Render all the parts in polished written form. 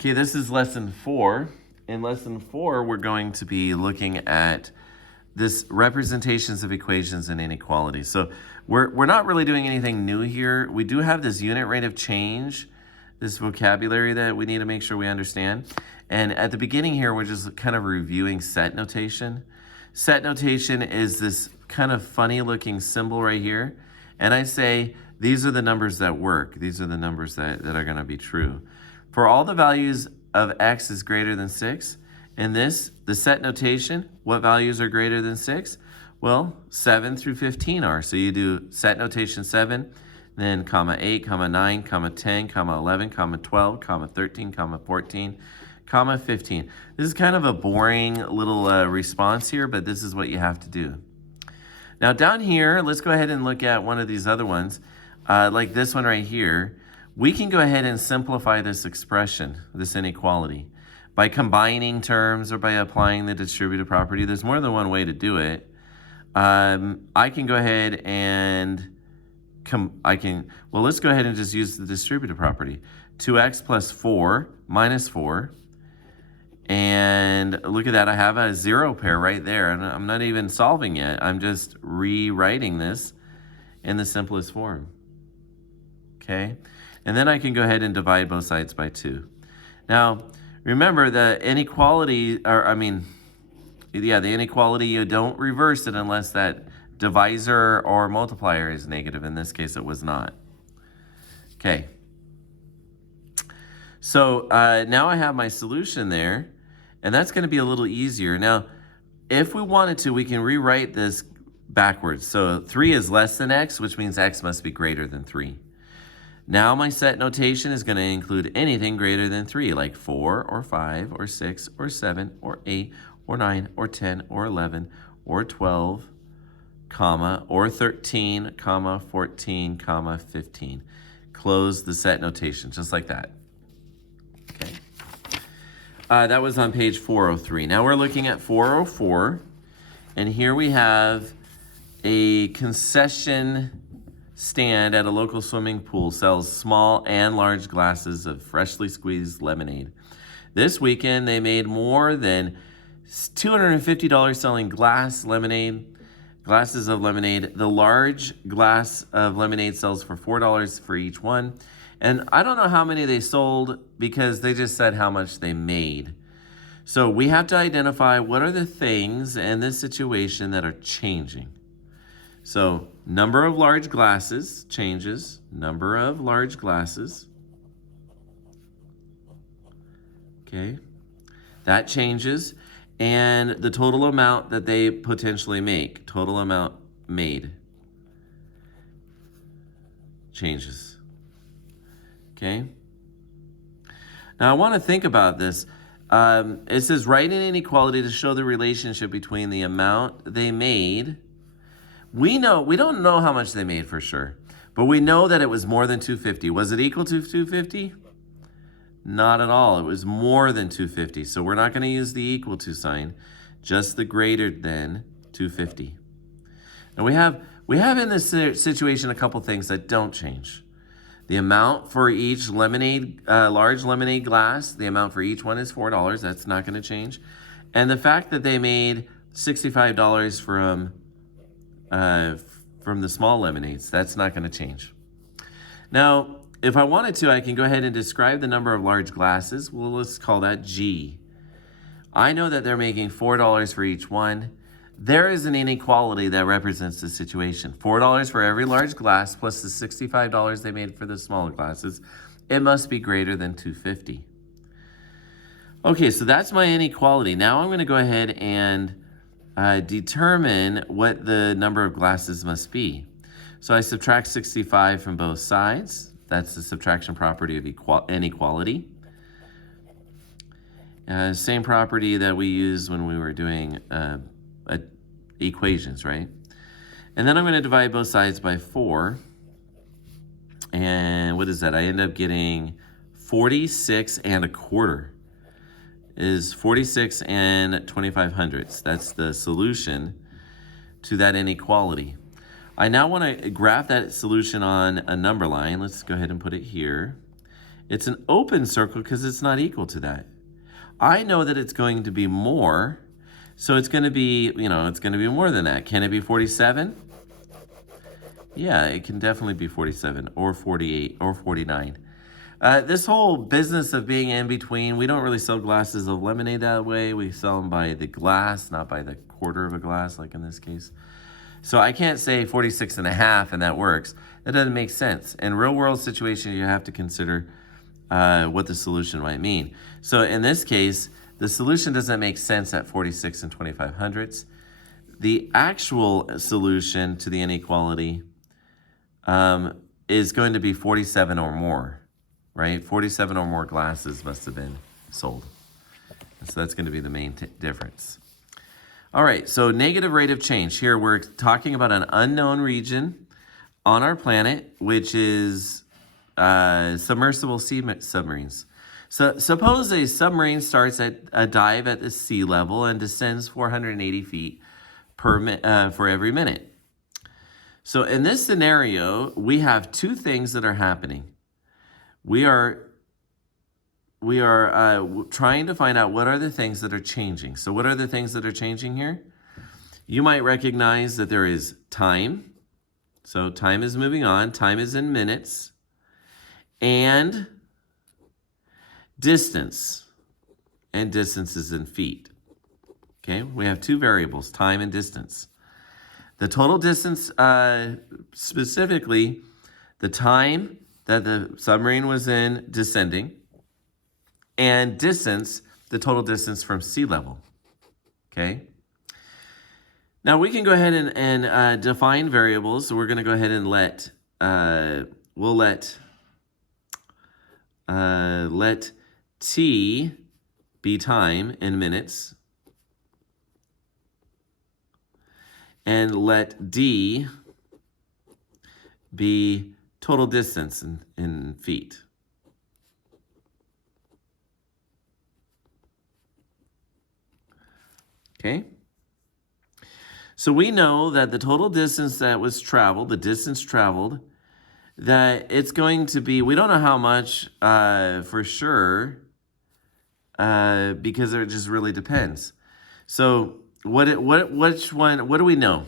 Okay, this is lesson 4. In lesson 4, we're going to be looking at this representations of equations and inequalities. So we're not really doing anything new here. We do have this unit rate of change, this vocabulary that we need to make sure we understand. And at the beginning here, we're just kind of reviewing set notation. Set notation is this kind of funny looking symbol right here. And I say, these are the numbers that work. These are the numbers that are going to be true. For all the values of x is greater than 6, in this, the set notation, what values are greater than 6? Well, 7 through 15 are. So you do set notation 7, then comma 8, comma 9, comma 10, comma 11, comma 12, comma 13, comma 14, comma 15. This is kind of a boring little response here, but this is what you have to do. Now down here, let's go ahead and look at one of these other ones, like this one right here. We can go ahead and simplify this expression, this inequality, by combining terms or by applying the distributive property. There's more than one way to do it. I can go ahead and let's go ahead and just use the distributive property. 2x plus 4 minus 4. And look at that, I have a 0 pair right there. And I'm not even solving yet. I'm just rewriting this in the simplest form. Okay? And then I can go ahead and divide both sides by 2. Now, remember the inequality, the inequality, you don't reverse it unless that divisor or multiplier is negative. In this case, it was not. Okay. So now I have my solution there, and that's going to be a little easier. Now, if we wanted to, we can rewrite this backwards. So 3 is less than x, which means x must be greater than 3. Now my set notation is going to include anything greater than 3, like 4 or 5 or 6 or 7 or 8 or 9 or 10 or 11 or 12, comma, or 13, comma, 14, comma, 15. Close the set notation, just like that. Okay. That was on page 403. Now we're looking at 404, and here we have a concession stand at a local swimming pool sells small and large glasses of freshly squeezed lemonade. This weekend, they made more than $250 selling glasses of lemonade. The large glass of lemonade sells for $4 for each one. And I don't know how many they sold because they just said how much they made. So we have to identify what are the things in this situation that are changing. So number of large glasses changes, number of large glasses. Okay, that changes. And the total amount that they potentially make, total amount made, changes. Okay. Now I want to think about this. It says write an inequality to show the relationship between the amount they made. We don't know how much they made for sure, but we know that it was more than 250. Was it equal to 250? Not at all. It was more than 250. So we're not going to use the equal to sign, just the greater than 250. And we have in this situation a couple things that don't change. The amount for each large lemonade glass, the amount for each one is $4. That's not going to change. And the fact that they made $65 from the small lemonades, that's not going to change. Now, if I wanted to, I can go ahead and describe the number of large glasses. Well, let's call that G. I know that they're making $4 for each one. There is an inequality that represents the situation. $4 for every large glass plus the $65 they made for the smaller glasses. It must be greater than 250. Okay, so that's my inequality. Now I'm going to go ahead and determine what the number of glasses must be. So I subtract 65 from both sides. That's the subtraction property of inequality. Same property that we used when we were doing equations, right? And then I'm going to divide both sides by 4. And what is that? I end up getting 46 and a quarter. Is 46 and 25 hundredths. That's the solution to that inequality. I now want to graph that solution on a number line. Let's go ahead and put it here. It's an open circle because it's not equal to that. I know that it's going to be more, so it's going to be, it's going to be more than that. Can it be 47? Yeah, it can definitely be 47 or 48 or 49. This whole business of being in between, we don't really sell glasses of lemonade that way. We sell them by the glass, not by the quarter of a glass, like in this case. So I can't say 46 and a half and that works. That doesn't make sense. In real world situations, you have to consider what the solution might mean. So in this case, the solution doesn't make sense at 46 and 2500ths. The actual solution to the inequality is going to be 47 or more, right? 47 or more glasses must have been sold. So that's going to be the main difference. All right, so negative rate of change. Here we're talking about an unknown region on our planet, which is submersible sea submarines. So suppose a submarine starts at a dive at the sea level and descends 480 feet for every minute. So in this scenario, we have two things that are happening. We are trying to find out what are the things that are changing. So what are the things that are changing here? You might recognize that there is time. So time is moving on. Time is in minutes. And distance. And distance is in feet. Okay, we have two variables, time and distance. The total distance, specifically, the time that the submarine was in descending, and distance, the total distance from sea level, okay? Now we can go ahead and define variables. So we're gonna go ahead and we'll let T be time in minutes, and let D be total distance in feet. Okay? So we know that the total distance that was traveled, the distance traveled, that it's going to be, we don't know how much for sure, because it just really depends. So what do we know?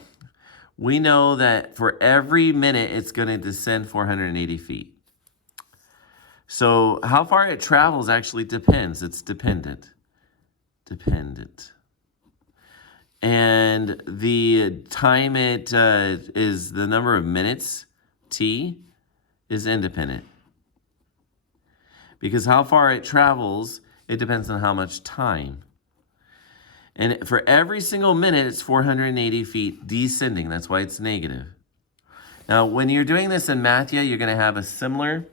We know that for every minute, it's going to descend 480 feet. So how far it travels actually depends. It's dependent. And the time it is the number of minutes, T, is independent. Because how far it travels, it depends on how much time. And for every single minute, it's 480 feet descending. That's why it's negative. Now, when you're doing this in Mathia, you're going to have a similar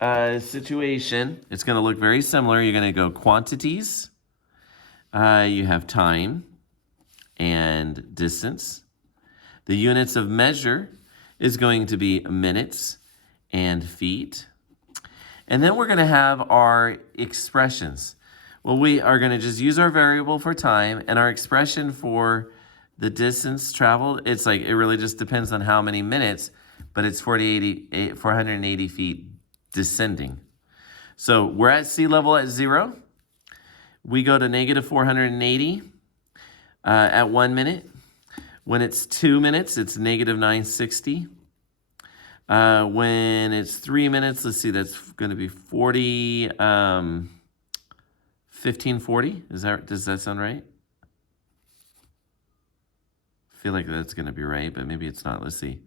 situation. It's going to look very similar. You're going to go quantities. You have time and distance. The units of measure is going to be minutes and feet. And then we're going to have our expressions. Well, we are going to just use our variable for time, and our expression for the distance traveled, it really just depends on how many minutes, but it's 480 feet descending. So we're at sea level at 0. We go to negative 480 at 1 minute. When it's 2 minutes, it's negative 960. When it's 3 minutes, let's see, that's going to be 1540. Does that sound right? I feel like that's going to be right, but maybe it's not. Let's see.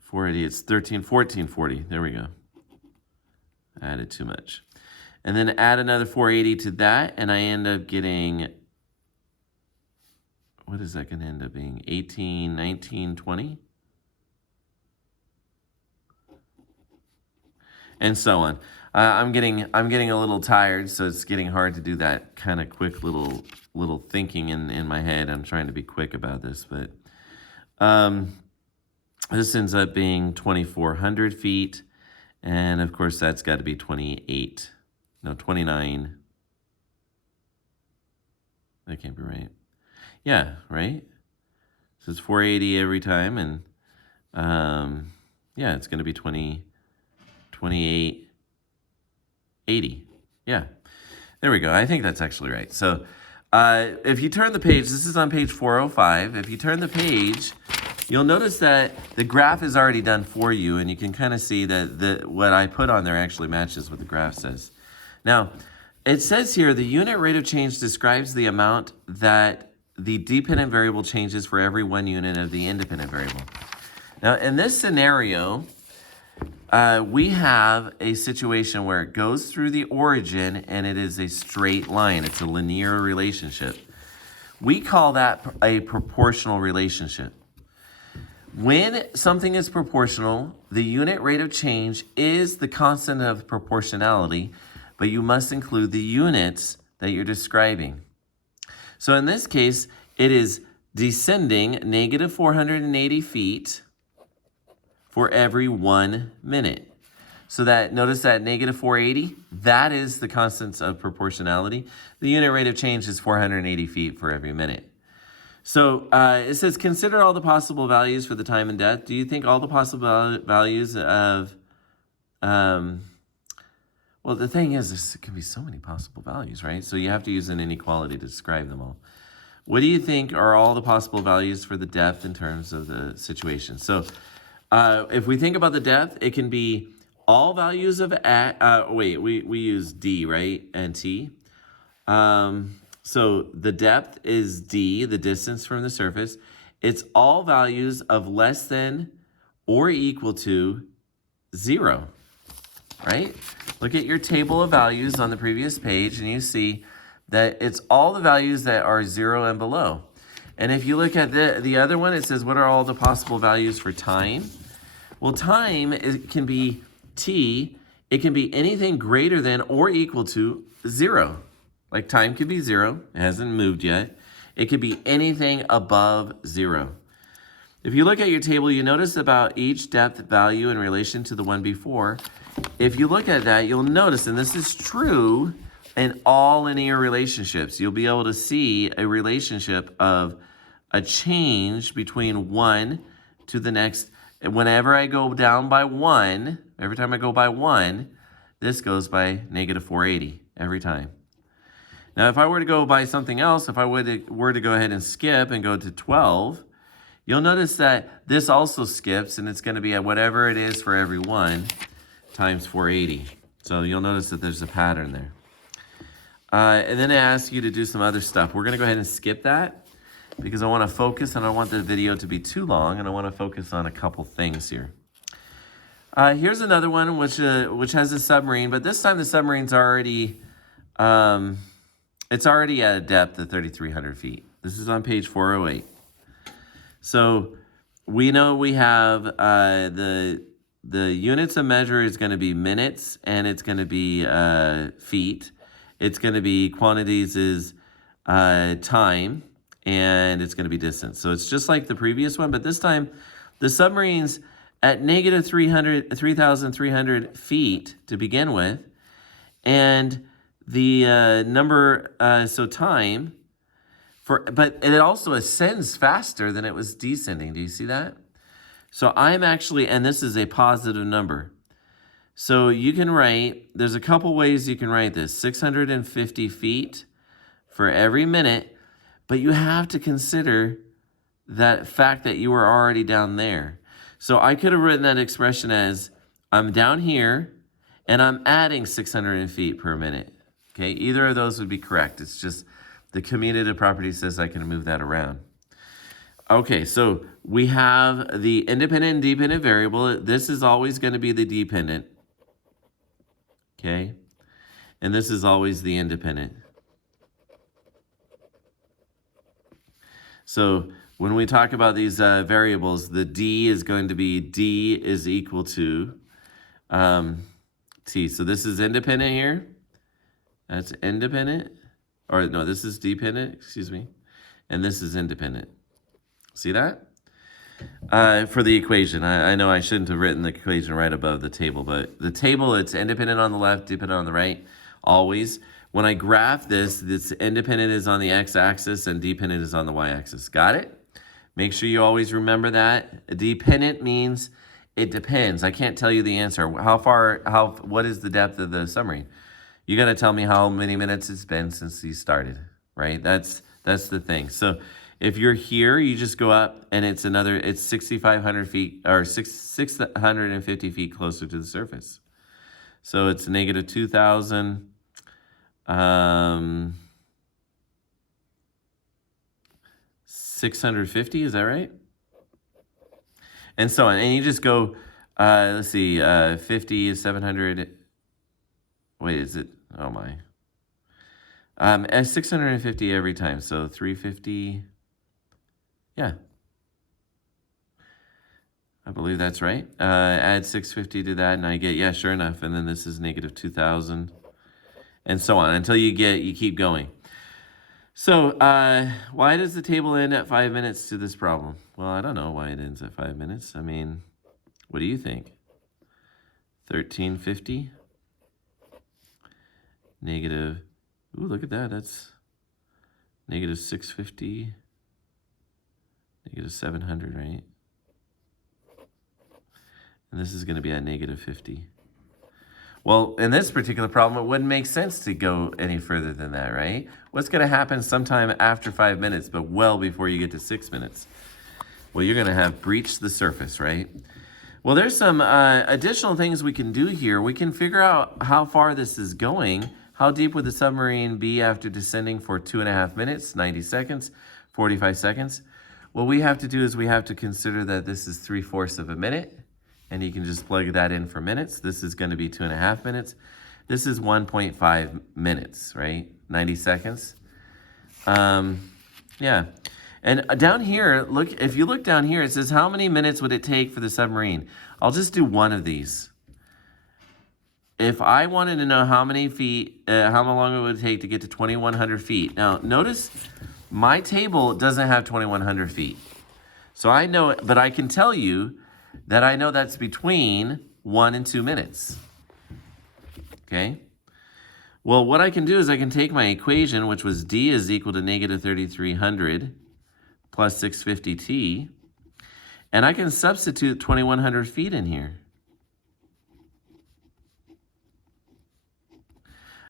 480, it's 1440. There we go. I added too much. And then add another 480 to that, and I end up getting, what is that going to end up being? 18, 19, 20? And so on. I'm getting a little tired, so it's getting hard to do that kind of quick little thinking in my head. I'm trying to be quick about this, but this ends up being 2,400 feet, and of course that's got to be 29. That can't be right. Yeah, right? So it's 480 every time, and yeah, it's going to be 28. 80. Yeah, there we go. I think that's actually right. So if you turn the page, this is on page 405. If you turn the page, you'll notice that the graph is already done for you, and you can kind of see that what I put on there actually matches what the graph says. Now, it says here, the unit rate of change describes the amount that the dependent variable changes for every 1 unit of the independent variable. Now, in this scenario, we have a situation where it goes through the origin and it is a straight line. It's a linear relationship. We call that a proportional relationship. When something is proportional, the unit rate of change is the constant of proportionality, but you must include the units that you're describing. So in this case, it is descending negative 480 feet for every 1 minute. So that, notice that negative 480, that is the constant of proportionality. The unit rate of change is 480 feet for every minute. So it says, consider all the possible values for the time and depth. Do you think all the possible values of, well, the thing is, there can be so many possible values, right? So you have to use an inequality to describe them all. What do you think are all the possible values for the depth in terms of the situation? So if we think about the depth, it can be all values of, we use D, right, and T. So the depth is D, the distance from the surface. It's all values of less than or equal to 0, right? Look at your table of values on the previous page, and you see that it's all the values that are 0 and below. And if you look at the other one, it says, what are all the possible values for time? Well, time can be T. It can be anything greater than or equal to 0. Like time could be 0. It hasn't moved yet. It could be anything above 0. If you look at your table, you notice about each depth value in relation to the one before. If you look at that, you'll notice, and this is true in all linear relationships, you'll be able to see a relationship of a change between 1 to the next. Whenever I go down by 1, every time I go by 1, this goes by negative 480 every time. Now, if I were to go by something else, if I were to go ahead and skip and go to 12, you'll notice that this also skips, and it's going to be at whatever it is for every 1 times 480. So you'll notice that there's a pattern there. And then it asks you to do some other stuff. We're going to go ahead and skip that because I want to focus, and I don't want the video to be too long, and I want to focus on a couple things here. Here's another one which has a submarine, but this time the submarine's already... it's already at a depth of 3,300 feet. This is on page 408. So we know we have the units of measure is going to be minutes, and it's going to be feet. It's going to be quantities is time, and it's going to be distance. So it's just like the previous one, but this time the submarine's at negative 3,300 feet to begin with, and the number, so time, but it also ascends faster than it was descending. Do you see that? So I'm actually, and this is a positive number. So you can write, there's a couple ways you can write this, 650 feet for every minute, but you have to consider that fact that you were already down there. So I could have written that expression as, I'm down here, and I'm adding 600 feet per minute. Okay, either of those would be correct. It's just the commutative property says I can move that around. Okay, so we have the independent and dependent variable. This is always going to be the dependent. Okay, and this is always the independent. So when we talk about these variables, the D is going to be D is equal to T. So this is independent here. That's independent, or no, this is dependent, excuse me, and this is independent. See that? For the equation, I know I shouldn't have written the equation right above the table, but the table, it's independent on the left, dependent on the right, always. When I graph this independent is on the x-axis and dependent is on the y-axis. Got it? Make sure you always remember that. Dependent means it depends. I can't tell you the answer. What is the depth of the submarine? You got to tell me how many minutes it's been since you started, right? That's the thing. So if you're here, you just go up and it's 6,500 feet or 650 feet closer to the surface. So it's negative 2,000. 650, is that right? And so on. And you just go, let's see, 50 is 700. Wait, is it? Oh my. 650 every time. So 350. Yeah. I believe that's right. Add 650 to that, and I get, yeah, sure enough. And then this is negative 2,000. And so on until you keep going. So why does the table end at 5 minutes to this problem? Well, I don't know why it ends at 5 minutes. I mean, what do you think? 1350? Negative, ooh, look at that. That's negative 650. Negative 700, right? And this is going to be at negative 50. Well, in this particular problem, it wouldn't make sense to go any further than that, right? What's going to happen sometime after 5 minutes, but well before you get to 6 minutes? Well, you're going to have breached the surface, right? Well, there's some additional things we can do here. We can figure out how far this is going. How deep would the submarine be after descending for 2.5 minutes, 90 seconds, 45 seconds? What we have to do is we have to consider that this is 3/4 of a minute. And you can just plug that in for minutes. This is going to be 2.5 minutes. This is 1.5 minutes, right? 90 seconds. Yeah. And down here, look, if you look down here, it says how many minutes would it take for the submarine? I'll just do one of these. If I wanted to know how many feet, how long it would take to get to 2,100 feet. Now, notice my table doesn't have 2,100 feet. So I know, but I can tell you that I know that's between 1 and 2 minutes. Okay? Well, what I can do is I can take my equation, which was D is equal to negative 3,300 plus 650T, and I can substitute 2,100 feet in here.